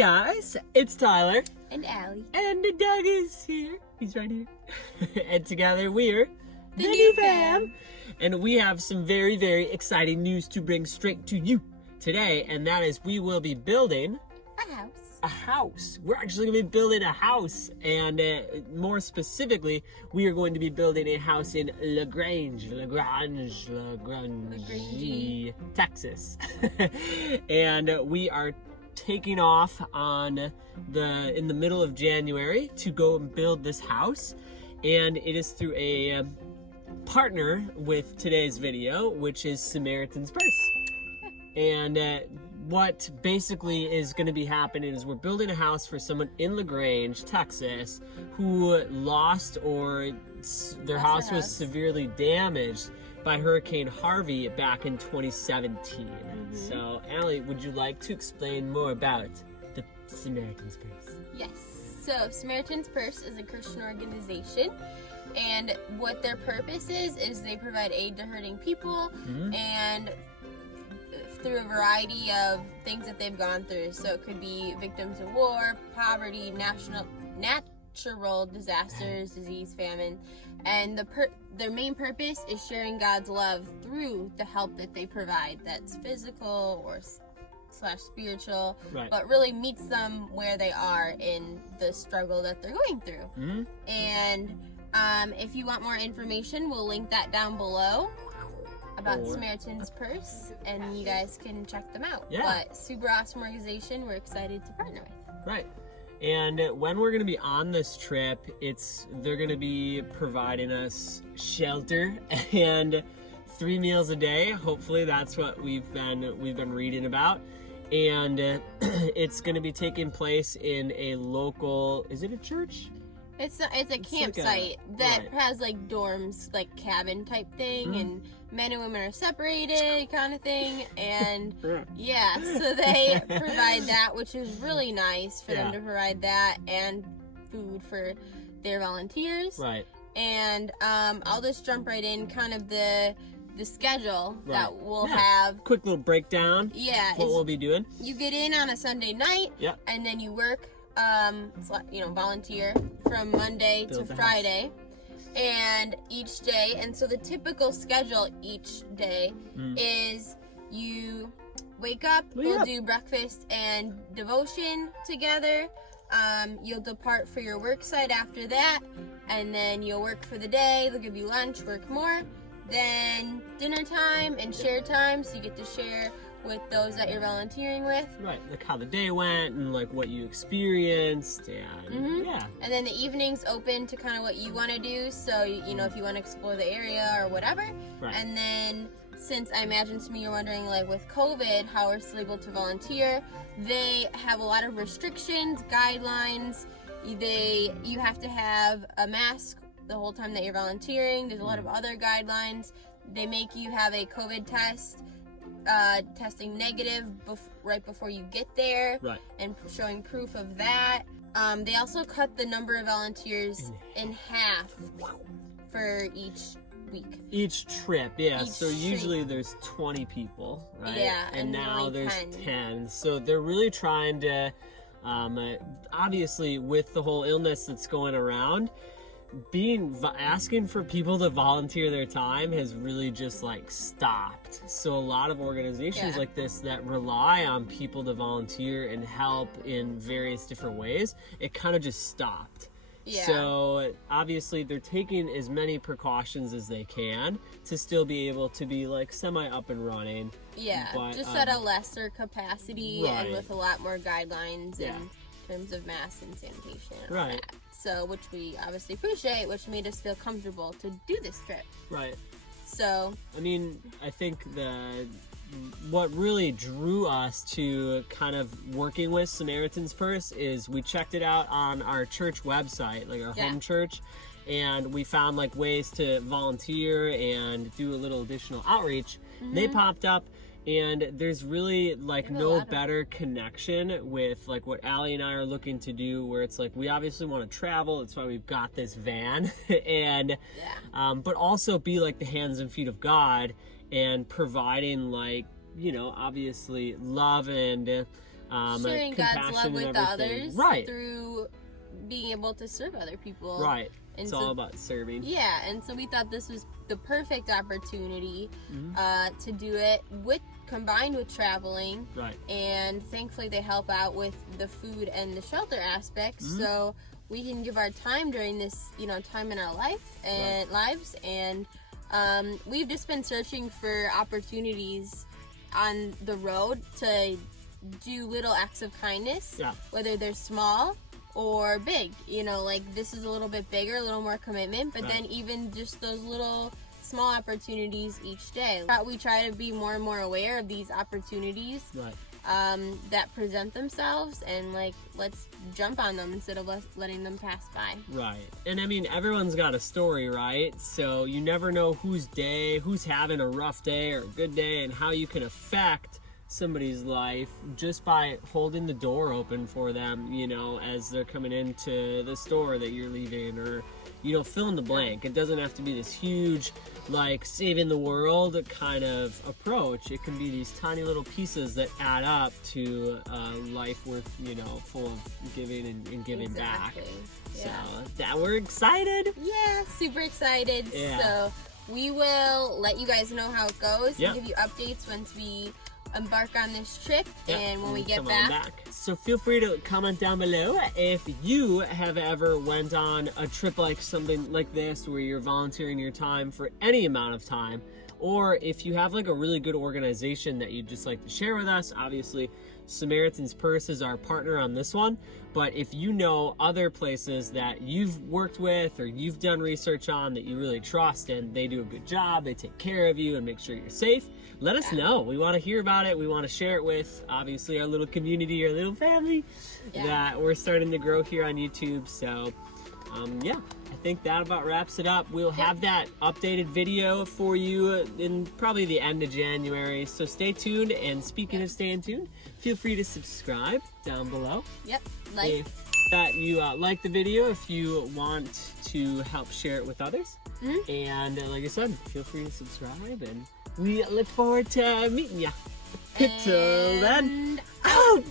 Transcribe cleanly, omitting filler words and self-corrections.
guys, it's Tyler. And Allie. And Doug is here. He's right here. And together we're the new fam. And we have some very, very exciting news to bring straight to you today. And that is we will be building a house. A house. We're actually going to be building a house. And more specifically, we are going to be building a house in LaGrange, Texas. And we are taking off in the middle of January to go and build this house. And it is through a partner with today's video, which is Samaritan's Purse. And what basically is going to be happening is we're building a house for someone in LaGrange, Texas, who lost or their house was severely damaged by Hurricane Harvey back in 2017. So, Allie, would you like to explain more about the Samaritan's Purse? Yes. So, Samaritan's Purse is a Christian organization, and what their purpose is they provide aid to hurting people, and through a variety of things that they've gone through. So it could be victims of war, poverty, natural disasters, disease, famine, and their main purpose is sharing God's love through the help that they provide. That's physical or / spiritual, right, but really meets them where they are in the struggle that they're going through. And if you want more information, we'll link that down below about Samaritan's Purse, and you guys can check them out. Yeah. But super awesome organization we're excited to partner with. Right. And when we're going to be on this trip, they're going to be providing us shelter and 3 meals a day. Hopefully that's what we've been reading about. And it's going to be taking place in a local, is it a church? It's a campsite that has like dorms, like cabin type thing, and men and women are separated kind of thing. And yeah, so they provide that, which is really nice for them to provide that, and food for their volunteers. Right. And I'll just jump right in kind of the schedule that we'll have. Quick little breakdown. Yeah. What we'll be doing. You get in on a Sunday night, and then you work volunteer from Monday to Friday, and each day. And so the typical schedule each day is you wake up, we'll do breakfast and devotion together. You'll depart for your work site after that, and then you'll work for the day. They'll give you lunch, work more, then dinner time and share time, so you get to share with those that you're volunteering with. Right, like how the day went and like what you experienced, and And then the evening's open to kind of what you want to do. So, you know, if you want to explore the area or whatever. Right. And then, since I imagine some of you are wondering, like with COVID, how we're still able to volunteer, they have a lot of restrictions, guidelines. You have to have a mask the whole time that you're volunteering. There's a lot of other guidelines. They make you have a COVID test, testing negative right before you get there, and showing proof of that. They also cut the number of volunteers in half for each week. Each trip, so usually there's 20 people, right? Yeah, and now there's 10. So they're really trying to, obviously with the whole illness that's going around, asking for people to volunteer their time has really just like stopped. So a lot of organizations like this that rely on people to volunteer and help in various different ways, it kind of just stopped. So obviously they're taking as many precautions as they can to still be able to be like semi up and running. But, just at a lesser capacity and with a lot more guidelines in terms of masks and sanitation and all that. So, which we obviously appreciate, which made us feel comfortable to do this trip. Right. So, I mean, I think what really drew us to kind of working with Samaritan's Purse is we checked it out on our church website, like our home church, and we found like ways to volunteer and do a little additional outreach. They popped up. And there's really like no better connection with like what Allie and I are looking to do, where it's like we obviously want to travel. That's why we've got this van, and but also be like the hands and feet of God and providing like, you know, obviously love and sharing God's love with others, right? Through being able to serve other people, right? And it's all about serving. Yeah, and so we thought this was the perfect opportunity to do it combined with traveling. Right. And thankfully they help out with the food and the shelter aspects, so we can give our time during this, time in our lives. And we've just been searching for opportunities on the road to do little acts of kindness, whether they're small or big. Like this is a little bit bigger, a little more commitment, but then even just those little small opportunities each day. We try to be more and more aware of these opportunities that present themselves, and let's jump on them instead of letting them pass by. Right. And I mean, everyone's got a story, right? So you never know who's having a rough day or a good day, and how you can affect somebody's life just by holding the door open for them, as they're coming into the store that you're leaving, or fill in the blank. It doesn't have to be this huge, saving the world kind of approach. It can be these tiny little pieces that add up to a life worth, full of giving and giving back. Yeah. So that we're excited. Yeah, super excited. Yeah. So we will let you guys know how it goes and give you updates once we embark on this trip and when we get back. So feel free to comment down below if you have ever went on a trip like something like this, where you're volunteering your time for any amount of time, or if you have a really good organization that you'd just like to share with us. Obviously Samaritan's Purse is our partner on this one, but if you know other places that you've worked with or you've done research on that you really trust, and they do a good job, they take care of you and make sure you're safe, let us know. We want to hear about it. We want to share it with, obviously, our little community, our little family that we're starting to grow here on YouTube. So, I think that about wraps it up. We'll have that updated video for you in probably the end of January. So stay tuned. And speaking of staying tuned, feel free to subscribe down below. Yep. If that you like the video, if you want to help share it with others. And like I said, feel free to subscribe, and we look forward to meeting you. Till then, out!